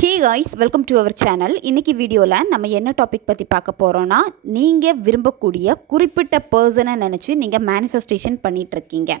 Hey guys, welcome to our channel. இன்றைக்கி வீடியோவில் நம்ம என்ன டாபிக் பற்றி பார்க்க போகிறோன்னா, நீங்கள் விரும்பக்கூடிய குறிப்பிட்ட பர்சனை நினச்சி நீங்கள் மேனிஃபெஸ்டேஷன் பண்ணிகிட்ருக்கீங்க.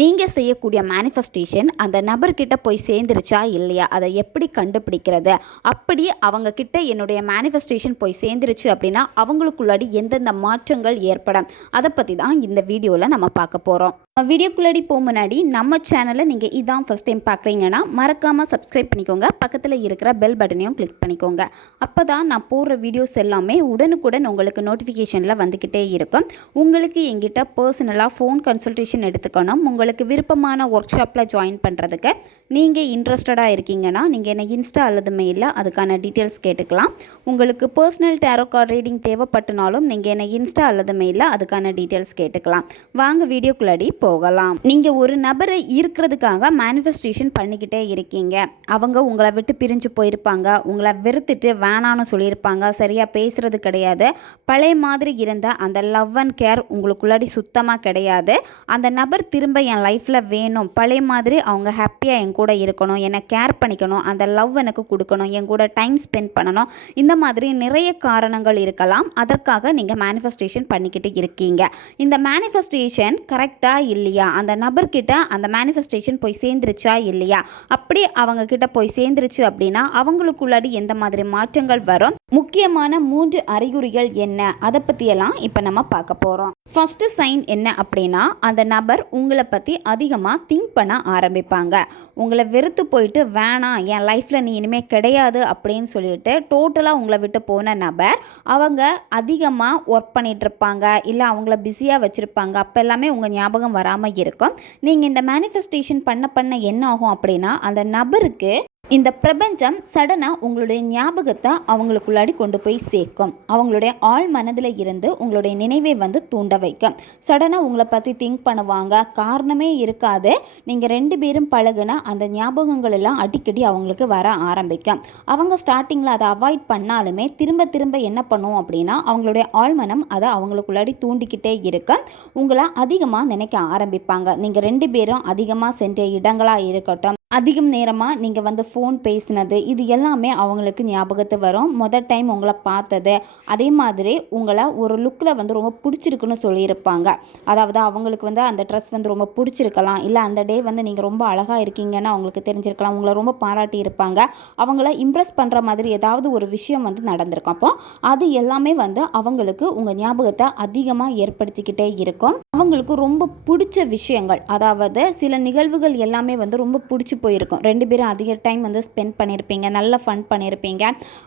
நீங்கள் செய்யக்கூடிய மேனிஃபெஸ்டேஷன் அந்த நபர்கிட்ட போய் சேர்ந்துருச்சா இல்லையா, அதை எப்படி கண்டுபிடிக்கிறது, அப்படி அவங்கக்கிட்ட என்னுடைய மேனிஃபெஸ்டேஷன் போய் சேர்ந்துருச்சு அப்படின்னா அவங்களுக்குள்ளாடி எந்தெந்த மாற்றங்கள் ஏற்படும், அதை பற்றி தான் இந்த வீடியோவில் நம்ம பார்க்க போகிறோம். வீடியோக்குள்ளாடி போக முன்னாடி நம்ம சேனலை நீங்கள் இதான் ஃபஸ்ட் டைம் பார்க்குறீங்கன்னா மறக்காமல் சப்ஸ்கிரைப் பண்ணிக்கோங்க. பக்கத்தில் இருக்கிற பெல் பட்டனையும் கிளிக் பண்ணிக்கோங்க. அப்போ தான் நான் போடுற வீடியோஸ் எல்லாமே உடனுக்குடன் உங்களுக்கு நோட்டிஃபிகேஷனில் வந்துக்கிட்டே இருக்கும். உங்களுக்கு எங்கிட்ட பர்சனலாக ஃபோன் கன்சல்டேஷன் எடுத்துக்கணும், உங்களுக்கு விருப்பமான ஒர்க் ஷாப்பில் ஜாயின் பண்ணுறதுக்கு நீங்கள் இன்ட்ரெஸ்டடாக இருக்கீங்கன்னா நீங்கள் என்னை இன்ஸ்டா அல்லது மெயிலில் அதுக்கான டீட்டெயில்ஸ் கேட்டுக்கலாம். உங்களுக்கு பர்சனல் டேரோ கார்டு ரீடிங் தேவைப்பட்டனாலும் நீங்கள் என்னை இன்ஸ்டா அல்லது மெயிலில் அதுக்கான டீட்டெயில்ஸ் கேட்டுக்கலாம். வாங்க வீடியோக்குள்ளாடி போகலாம். நீங்கள் ஒரு நபரை ஈர்க்கிறதுக்காக மேனிஃபெஸ்டேஷன் பண்ணிக்கிட்டே இருக்கீங்க. அவங்க உங்களை விட்டு பிரிஞ்சு போயிருப்பாங்க, உங்களை வெறுத்துட்டு வேணான்னு சொல்லியிருப்பாங்க, சரியாக பேசுகிறது கிடையாது, பழைய மாதிரி இருந்த அந்த லவ் அண்ட் கேர் உங்களுக்குள்ளாடி சுத்தமாக கிடையாது. அந்த நபர் திரும்ப என் லைஃப்பில் வேணும், பழைய மாதிரி அவங்க ஹாப்பியாக என் கூட இருக்கணும், என்னை கேர் பண்ணிக்கணும், அந்த லவ் எனக்கு கொடுக்கணும், என் கூட டைம் ஸ்பெண்ட் பண்ணணும், இந்த மாதிரி நிறைய காரணங்கள் இருக்கலாம். அதற்காக நீங்கள் மேனிஃபெஸ்டேஷன் பண்ணிக்கிட்டு இருக்கீங்க. இந்த மேனிஃபெஸ்டேஷன் கரெக்டாக இல்லையா, அந்த நபர்கிட்ட அந்த மேனிஃபெஸ்டேஷன் போய் சேர்ந்துருச்சா இல்லையா, அப்படி அவங்க கிட்ட போய் சேர்ந்துருச்சு அப்படின்னா அவங்களுக்குள்ளாடி எந்த மாதிரி மாற்றங்கள் வரும், முக்கியமான 3 அறிகுறிகள் என்ன, அதை பற்றியெல்லாம் இப்போ நம்ம பார்க்க போகிறோம். ஃபஸ்ட்டு சைன் என்ன அப்படின்னா, அந்த நபர் உங்களை பற்றி அதிகமாக திங்க் பண்ண ஆரம்பிப்பாங்க. உங்களை வெறுத்து போயிட்டு வேணாம், என் லைஃப்பில் நீ இனிமேல் கிடையாது அப்படின்னு சொல்லிட்டு டோட்டலாக உங்களை விட்டு போன நபர் அவங்க அதிகமாக ஒர்க் பண்ணிகிட்ருப்பாங்க, இல்லை அவங்கள பிஸியாக வச்சுருப்பாங்க. அப்போ எல்லாமே உங்கள் ஞாபகம் வராமல் இருக்கும். நீங்கள் இந்த மேனிஃபெஸ்டேஷன் பண்ண என்ன ஆகும் அப்படின்னா, அந்த நபருக்கு இந்த பிரபஞ்சம் சடனாக உங்களுடைய ஞாபகத்தை அவங்களுக்குள்ளாடி கொண்டு போய் சேர்க்கும். அவங்களுடைய ஆழ் மனதில் இருந்து உங்களுடைய நினைவை தூண்ட வைக்கும். சடனாக உங்களை பற்றி திங்க் பண்ணுவாங்க, காரணமே இருக்காது. நீங்கள் 2 பேரும் பழகுன அந்த ஞாபகங்கள் எல்லாம் அடிக்கடி அவங்களுக்கு வர ஆரம்பிக்கும். அவங்க ஸ்டார்டிங்கில் அதை அவாய்ட் பண்ணாலுமே திரும்ப திரும்ப என்ன பண்ணும் அப்படின்னா, அவங்களுடைய ஆழ்மனம் அதை அவங்களுக்குள்ளாடி தூண்டிக்கிட்டே இருக்கும். உங்களை அதிகமாக நினைக்க ஆரம்பிப்பாங்க. நீங்கள் 2 பேரும் அதிகமாக சென்ற இடங்களாக இருக்கட்டும், அதிகம் நேரமாக நீங்கள் ஃபோன் பேசினது, இது எல்லாமே அவங்களுக்கு ஞாபகத்து வரும். மொதல் டைம் உங்களை பார்த்தது, அதே மாதிரி உங்களை ஒரு லுக்கில் ரொம்ப பிடிச்சிருக்குன்னு சொல்லியிருப்பாங்க. அதாவது அவங்களுக்கு அந்த ட்ரெஸ் ரொம்ப பிடிச்சிருக்கலாம், இல்லை அந்த டே நீங்கள் ரொம்ப அழகாக இருக்கீங்கன்னு அவங்களுக்கு தெரிஞ்சிருக்கலாம், உங்களை ரொம்ப பாராட்டி இருப்பாங்க. அவங்கள இம்ப்ரெஸ் பண்ணுற மாதிரி ஏதாவது ஒரு விஷயம் நடந்திருக்கும். அப்போ அது எல்லாமே அவங்களுக்கு உங்கள் ஞாபகத்தை அதிகமாக ஏற்படுத்திக்கிட்டே இருக்கும். அவங்களுக்கு ரொம்ப பிடிச்ச விஷயங்கள், அதாவது சில நிகழ்வுகள் எல்லாமே ரொம்ப பிடிச்சி போயிருக்கும். 2 பேரும் அதிக டைம் ஸ்பெண்ட் பண்ணியிருப்பீங்க, நல்ல ஃபன் பண்ணியிருப்பீங்க.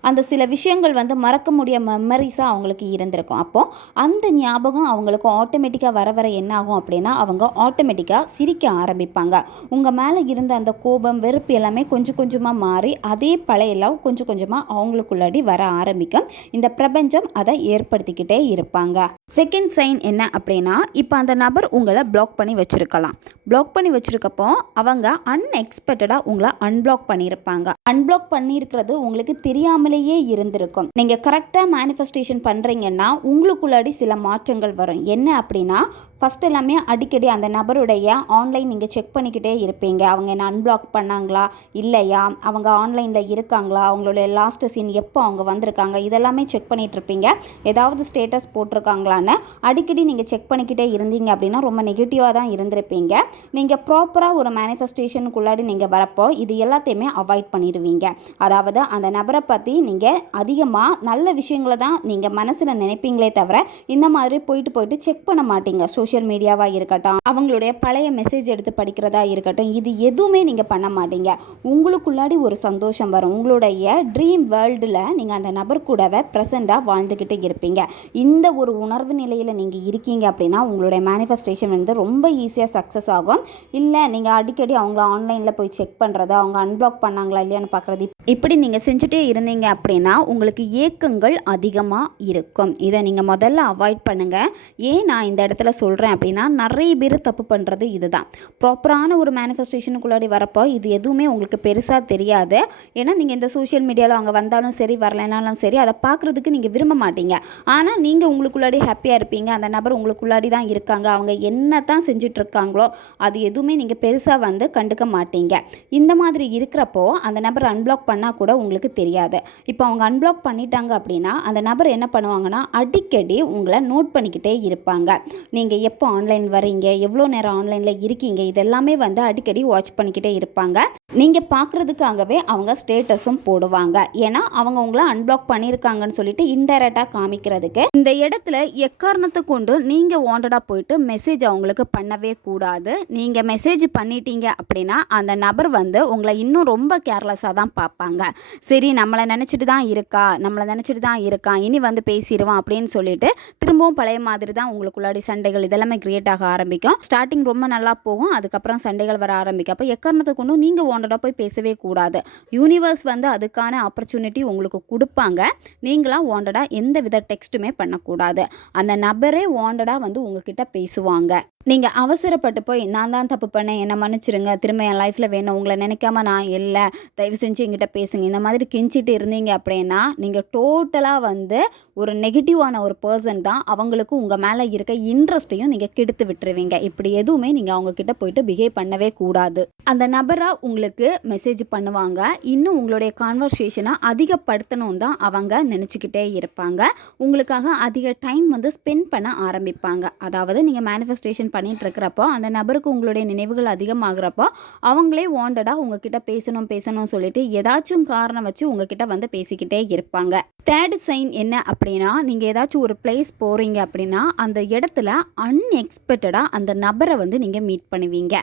அந்த சில விஷயங்கள் மறக்க முடிய மெமரிஸாக அவங்களுக்கு இருந்திருக்கும். அப்போது அந்த ஞாபகம் அவங்களுக்கு ஆட்டோமேட்டிக்காக வர என்ன ஆகும் அப்படின்னா, அவங்க ஆட்டோமேட்டிக்காக சிரிக்க ஆரம்பிப்பாங்க. உங்கள் மேலே இருந்த அந்த கோபம், வெறுப்பு எல்லாமே கொஞ்சம் கொஞ்சமாக மாறி அதே பழைய லவ் கொஞ்சம் கொஞ்சமாக அவங்களுக்குள்ளாடி வர ஆரம்பிக்கும். இந்த பிரபஞ்சம் அதை ஏற்படுத்திக்கிட்டே இருப்பாங்க. செகண்ட் சைன் என்ன அப்படின்னா, இப்போ அந்த நபர் உங்களை பிளாக் பண்ணி வச்சுருக்கலாம். பிளாக் பண்ணி வச்சுருக்கப்போ அவங்க அன்எக்ஸ்பெக்டடாக உங்களை அன்பிளாக் பண்ணியிருப்பாங்க. அன்பிளாக் பண்ணியிருக்கிறது உங்களுக்கு தெரியாமலேயே இருந்திருக்கும். நீங்கள் கரெக்டாக மேனிஃபெஸ்டேஷன் பண்ணுறீங்கன்னா உங்களுக்குள்ளாடி சில மாற்றங்கள் வரும். என்ன அப்படின்னா, ஃபஸ்ட் எல்லாமே அடிக்கடி அந்த நபருடைய ஆன்லைன் நீங்கள் செக் பண்ணிக்கிட்டே இருப்பீங்க. அவங்க என்ன அன்பிளாக் பண்ணாங்களா இல்லையா, அவங்க ஆன்லைனில் இருக்காங்களா, அவங்களுடைய லாஸ்ட் சீன் எப்போ அவங்க வந்திருக்காங்க, இதெல்லாமே செக் பண்ணிகிட்டு இருப்பீங்க. ஏதாவது ஸ்டேட்டஸ் போட்டிருக்காங்களான்னு அடிக்கடி நீங்கள் செக் பண்ணிக்கிட்டே இருந்தீங்க அப்படின்னா ரொம்ப நெகட்டிவாக தான் இருந்திருப்பீங்க. நீங்கள் ப்ராப்பராக ஒரு மேனிஃபெஸ்டேஷனுக்குள்ளாடி நீங்கள் வரப்போ இது எல்லாத்தையுமே அவாய்ட் பண்ணிடுவீங்க. அதாவது அந்த நபரை பற்றி நீங்கள் அதிகமாக நல்ல விஷயங்களை தான் நீங்கள் மனசில் நினைப்பீங்களே தவிர இந்த மாதிரி போயிட்டு செக் பண்ண மாட்டீங்க. சோஷியல் மீடியாவாக இருக்கட்டும், அவங்களுடைய பழைய மெசேஜ் எடுத்து படிக்கிறதா இருக்கட்டும், இது எதுவுமே நீங்கள் பண்ண மாட்டீங்க. உங்களுக்குள்ளாடி ஒரு சந்தோஷம் வரும். உங்களுடைய ட்ரீம் வேர்ல்டில் நீங்கள் அந்த நபர் கூடவே ப்ரெசண்ட்டாக வாழ்ந்துக்கிட்டு இருப்பீங்க. இந்த ஒரு உணர்வு நிலையில் நீங்கள் இருக்கீங்க அப்படின்னா உங்களுடைய மேனிஃபெஸ்டேஷன் ரொம்ப ஈஸியாக சக்ஸஸ் ஆகும். இல்லை நீங்கள் அடிக்கடி அவங்கள ஆன்லைனில் போய் செக் பண்ணுறது, அவங்க அன்பிளாக் பண்ணாங்களா இல்லையான்னு பார்க்குறது, இப்படி நீங்கள் செஞ்சுட்டே இருந்தீங்க அப்படின்னா உங்களுக்கு ஏக்கங்கள் அதிகமாக இருக்கும். இதை நீங்கள் முதல்ல அவாய்ட் பண்ணுங்கள். ஏன் நான் இந்த இடத்துல சொல்கிறேன் அப்படின்னா, நிறைய பேர் தப்பு பண்ணுறது இதுதான். ப்ராப்பரான ஒரு மேனிஃபெஸ்டேஷனுக்குள்ளாடி வரப்போ இது எதுவுமே உங்களுக்கு பெருசாக தெரியாது. ஏன்னா நீங்கள் இந்த சோஷியல் மீடியாவில் அவங்க வந்தாலும் சரி வரலைனாலும் சரி அதை பார்க்குறதுக்கு நீங்கள் விரும்ப மாட்டீங்க. ஆனால் நீங்கள் உங்களுக்குள்ளாடி ஹாப்பியாக இருப்பீங்க. அந்த நபர் உங்களுக்குள்ளாடி தான் இருக்காங்க, அவங்க என்ன தான் செஞ்சிட்ருக்காங்களோ அது எதுவுமே நீங்கள் பெருசாக கண்டுக்க மாட்டீங்க. இந்த மாதிரி இருக்கிறப்போ அந்த நபர் அன்பிளாக் பண்ணால் கூட உங்களுக்கு தெரியாது. இப்போ அவங்க அன்பிளாக் பண்ணிட்டாங்க அப்படின்னா அந்த நபர் என்ன பண்ணுவாங்கன்னா அடிக்கடி உங்களை நோட் பண்ணிக்கிட்டே இருப்பாங்க. நீங்கள் எப்போ ஆன்லைன் வரீங்க, எவ்வளோ நேரம் ஆன்லைனில் இருக்கீங்க, இதெல்லாமே வந்து அடிக்கடி வாட்ச் பண்ணிக்கிட்டே இருப்பாங்க. நீங்கள் பார்க்குறதுக்காகவே அவங்க ஸ்டேட்டஸும் போடுவாங்க. ஏன்னா அவங்க உங்களை அன்பிளாக் பண்ணியிருக்காங்கன்னு சொல்லிட்டு இன்டைரக்டாக காமிக்கிறதுக்கு. இந்த இடத்துல எக்காரணத்தை கொண்டு நீங்கள் வாண்டடாக போயிட்டு மெசேஜ் அவங்களுக்கு பண்ணவே கூடாது. நீங்கள் மெசேஜ் பண்ணிட்டீங்க அப்படின்னா அந்த நபர் வந்து உங்களை இன்னும் ரொம்ப கேர்லெஸ்ஸாக தான் பார்ப்பாங்க. சரி நம்மளை நினச்சிட்டு தான் இருக்கா இனி வந்து பேசிடுவான் அப்படின்னு சொல்லிட்டு திரும்பவும் பழைய மாதிரி தான் உங்களுக்குள்ளாடி சண்டைகள் இதெல்லாமே கிரியேட் ஆக ஆரம்பிக்கும். ஸ்டார்டிங் ரொம்ப நல்லா போகும், அதுக்கப்புறம் சண்டைகள் வர ஆரம்பிக்கும். அப்போ எக்காரணத்தை கொண்டு நீங்கள் வாண்டடாக போய் பேசவே கூடாது. யூனிவர்ஸ் வந்து அதுக்கான ஆப்பர்ச்சுனிட்டி உங்களுக்கு கொடுப்பாங்க. நீங்களாம் வாண்டடாக எந்த வித டெக்ஸ்ட்டுமே பண்ணக்கூடாது. அந்த நபரே வாண்டடாக வந்து உங்ககிட்ட பேசுவாங்க. நீங்கள் அவசரப்பட்டு போய் நான் தான் தப்பு பண்ணேன், என்னை மன்னிச்சிருங்க, திரும்ப என் லைஃப்பில் வேணும், உங்களை நினைக்காம நான் இல்லை, தயவு செஞ்சு என்கிட்ட பேசுங்க, இந்த மாதிரி கெஞ்சிட்டு இருந்தீங்க அப்படின்னா நீங்கள் டோட்டலாக வந்து ஒரு நெகட்டிவான ஒரு பர்சன் தான். அவங்களுக்கு உங்கள் மேலே இருக்க இன்ட்ரெஸ்ட்டையும் நீங்கள் கெடுத்து விட்டுருவீங்க. இப்படி எதுவுமே நீங்கள் அவங்கக்கிட்ட போயிட்டு பிஹேவ் பண்ணவே கூடாது. அந்த நபராக உங்களுக்கு மெசேஜ் பண்ணுவாங்க. இன்னும் உங்களுடைய கான்வர்சேஷனை அதிகப்படுத்தணும் தான் அவங்க நினச்சிக்கிட்டே இருப்பாங்க. உங்களுக்காக அதிக டைம் வந்து ஸ்பெண்ட் பண்ண ஆரம்பிப்பாங்க. அதாவது நீங்கள் மேனிஃபெஸ்டேஷன் பண்ணிட்டு இருக்கிறப்போ அந்த நபருக்கு உங்களுடைய நினைவுகள் அதிகமாகிறப்போ அவங்களே வாண்டடாக உங்ககிட்ட பேசணும் சொல்லிட்டு ஏதாச்சும் காரணம் வச்சு உங்ககிட்ட வந்து பேசிக்கிட்டே இருப்பாங்க. தேர்ட் சைன் என்ன அப்படின்னா, நீங்கள் ஏதாச்சும் ஒரு பிளேஸ் போகிறீங்க அப்படின்னா அந்த இடத்துல அன்எக்ஸ்பெக்டடாக அந்த நபரை வந்து நீங்கள் மீட் பண்ணுவீங்க.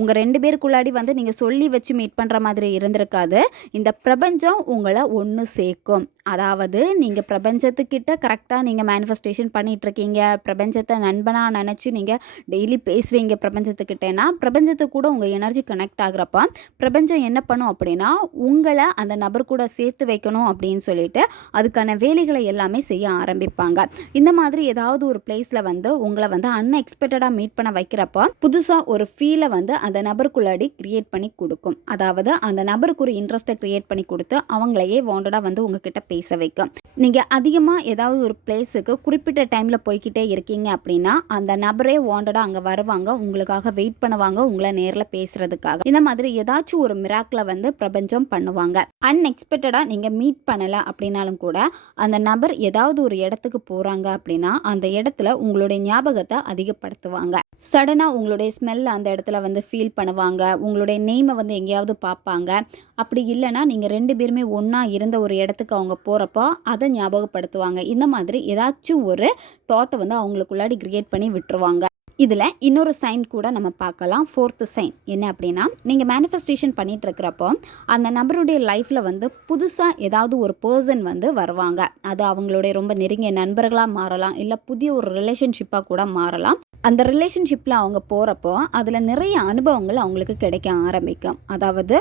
உங்கள் 2 பேருக்குள்ளாடி வந்து நீங்கள் சொல்லி வச்சு மீட் பண்ணுற மாதிரி இருந்திருக்காது. இந்த பிரபஞ்சம் உங்களை ஒன்று சேர்க்கும். அதாவது நீங்கள் பிரபஞ்சத்துக்கிட்ட கரெக்டாக நீங்கள் மேனிஃபெஸ்டேஷன் பண்ணிகிட்ருக்கீங்க, பிரபஞ்சத்தை நண்பனாக நினச்சி நீங்கள் டெய்லி பேசுகிறீங்க பிரபஞ்சத்துக்கிட்டேன்னா, பிரபஞ்சத்து கூட உங்கள் எனர்ஜி கனெக்ட் ஆகிறப்ப பிரபஞ்சம் என்ன பண்ணும் அப்படின்னா உங்களை அந்த நபர் கூட சேர்த்து வைக்கணும் அப்படின்னு சொல்லிட்டு அதுக்கான வேலைகளை எல்லாமே செய்ய ஆரம்பிப்பாங்க. இந்த மாதிரி ஏதாவது ஒரு பிளேஸில் வந்து உங்களை வந்து அன்எக்ஸ்பெக்டடாக மீட் பண்ண வைக்கிறப்போ புதுசாக ஒரு ஃபீலை வந்து அந்த நபருக்குள்ளாடி கிரியேட் பண்ணி கொடுக்கும். அதாவது அந்த நபருக்கு ஒரு இன்ட்ரெஸ்ட்டை கிரியேட் பண்ணி கொடுத்து அவங்களையே வாண்டடாக வந்து உங்ககிட்ட பேச வைக்கும். நீங்கள் அதிகமாக ஏதாவது ஒரு பிளேஸுக்கு குறிப்பிட்ட டைமில் போய்கிட்டே இருக்கீங்க அப்படின்னா அந்த நபரே வாண்டடாக அங்கே வருவாங்க, உங்களுக்காக வெயிட் பண்ணுவாங்க, உங்களை நேரில் பேசுறதுக்காக. இந்த மாதிரி ஏதாச்சும் ஒரு மிராக்கிளை வந்து பிரபஞ்சம் பண்ணுவாங்க. அன்எக்ஸ்பெக்டடாக நீங்கள் மீட் பண்ணலை அப்படின்னாலும் கூட அந்த நபர் ஏதாவது ஒரு இடத்துக்கு போகிறாங்க அப்படின்னா அந்த இடத்துல உங்களுடைய ஞாபகத்தை அதிகப்படுத்துவாங்க. சடனாக உங்களுடைய ஸ்மெல் அந்த இடத்துல வந்து ஃபீல் பண்ணுவாங்க, உங்களுடைய நேமை வந்து எங்கேயாவது பார்ப்பாங்க. அப்படி இல்லைன்னா நீங்கள் 2 பேருமே ஒன்றா இருந்த ஒரு இடத்துக்கு அவங்க போகிறப்போ அதை ஞாபகப்படுத்துவாங்க. இந்த மாதிரி ஏதாச்சும் ஒரு தாட்டை வந்து அவங்களுக்குள்ளாடி கிரியேட் பண்ணி விட்டுருவாங்க. இதில் இன்னொரு சைன் கூட நம்ம பார்க்கலாம். 4th சைன் என்ன அப்படின்னா, நீங்கள் மேனிஃபெஸ்டேஷன் பண்ணிகிட்டு இருக்கிறப்போ அந்த நபருடைய லைஃப்பில் வந்து புதுசாக ஏதாவது ஒரு பர்சன் வந்து வருவாங்க. அது அவங்களுடைய ரொம்ப நெருங்கிய நண்பர்களாக மாறலாம், இல்லை புதிய ஒரு ரிலேஷன்ஷிப்பாக கூட மாறலாம். அந்த ரிலேஷன்ஷிப்பில் அவங்க போகிறப்போ அதில் நிறைய அனுபவங்கள் அவங்களுக்கு கிடைக்க ஆரம்பிக்கும். அதாவது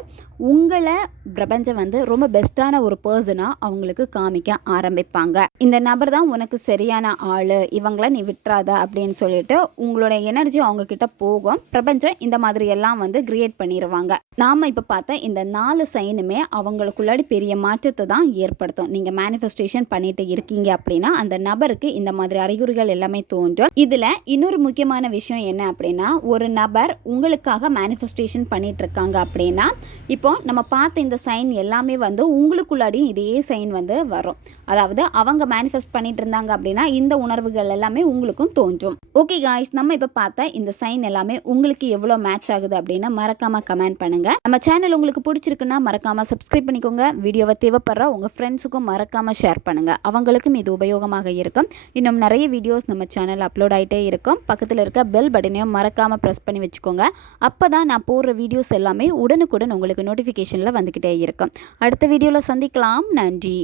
உங்களை பிரபஞ்சம் வந்து ரொம்ப பெஸ்ட்டான ஒரு பர்சனாக அவங்களுக்கு காமிக்க ஆரம்பிப்பாங்க. இந்த நபர் தான் உனக்கு சரியான ஆள், இவங்கள நீ விட்டுறாத அப்படின்னு சொல்லிட்டு உங்களுடைய எனர்ஜி அவங்கக்கிட்ட போகும். பிரபஞ்சம் இந்த மாதிரி எல்லாம் வந்து கிரியேட் பண்ணிடுவாங்க. நாம் இப்போ பார்த்த இந்த 4 சைனுமே அவங்களுக்குள்ளாடி பெரிய மாற்றத்தை தான் ஏற்படுத்தும். நீங்கள் மேனிஃபெஸ்டேஷன் பண்ணிட்டு இருக்கீங்க அப்படின்னா அந்த நபருக்கு இந்த மாதிரி அறிகுறிகள் எல்லாமே தோன்றும். இதில் இன்னொரு முக்கியமான விஷயம் என்ன அப்படின்னா, ஒரு நபர் உங்களுக்காக மேனிஃபெஸ்டேஷன் பண்ணிட்டு இருக்காங்க அப்படின்னா இப்போ நம்ம பார்த்த இந்த சைன் எல்லாமே வந்து உங்களுக்குள்ளாடியும் இதே சைன் வந்து வரும். அதாவது அவங்க மேனிஃபெஸ்ட் பண்ணிட்டு இருந்தாங்க அப்படின்னா இந்த உணர்வுகள் எல்லாமே உங்களுக்கும் தோன்றும். ஓகே காய்ஸ், நம்ம இப்போ பார்த்த இந்த சைன் எல்லாமே உங்களுக்கு எவ்வளோ மேட்ச் ஆகுது அப்படின்னு மறக்காமல் கமெண்ட் பண்ணுங்க. நம்ம சேனல் உங்களுக்கு பிடிச்சிருக்குன்னா மறக்காமல் சப்ஸ்கிரைப் பண்ணிக்கோங்க. வீடியோவை தேவைப்படுற உங்கள் ஃப்ரெண்ட்ஸுக்கும் மறக்காமல் ஷேர் பண்ணுங்கள், அவங்களுக்கும் இது உபயோகமாக இருக்கும். இன்னும் நிறைய வீடியோஸ் நம்ம சேனல் அப்லோட் ஆகிட்டே இருக்கும். பக்கத்தில் இருக்க பெல் பட்டனையும் மறக்காமல் ப்ரெஸ் பண்ணி வச்சுக்கோங்க. அப்போ தான் நான் போடுற வீடியோஸ் எல்லாமே உடனுக்குடன் உங்களுக்கு நோட்டிஃபிகேஷனில் வந்துக்கிட்டே இருக்கும். அடுத்த வீடியோவில் சந்திக்கலாம். நன்றி.